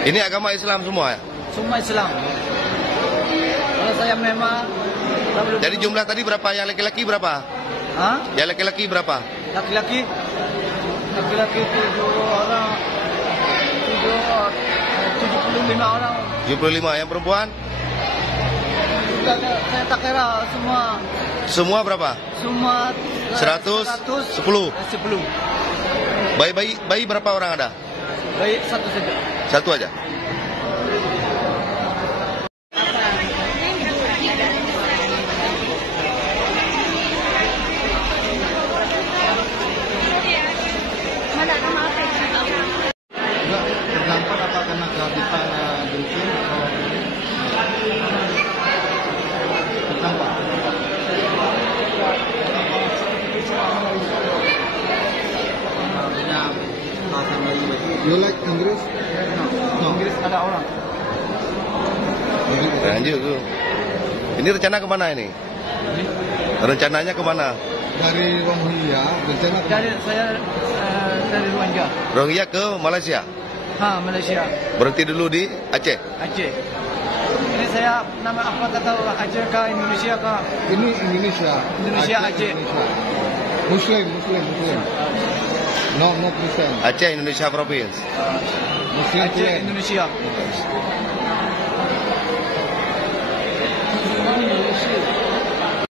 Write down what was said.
Ini agama Islam semua ya? Semua Islam. Kalau saya memang. Jadi jumlah tadi berapa? Yang laki-laki berapa? Hah? Yang laki-laki berapa? Laki-laki 7 orang, 75 orang. 75. Yang perempuan? Saya tak kira semua. Semua berapa? Semua 110. 10. Bayi berapa orang ada? Baik, satu saja. Satu aja. Terdampak apa karena kehabisan bensin atau terdampak? You like Inggris? No. Inggris ada orang. Lanjut tuh. Ini rencana kemana ini? Rencananya kemana? Dari Rohingya, rencana Dari saya dari Rohingya. Rohingya ke Malaysia. Malaysia. Berhenti dulu di Aceh. Aceh. Ini saya nama apa tak tahu Aceh ke Indonesia ke ini Indonesia. Indonesia, Aceh. Indonesia. Muslim. No Christian. Aceh Indonesia Province. Muslim Aceh clan. Indonesia. Indonesia.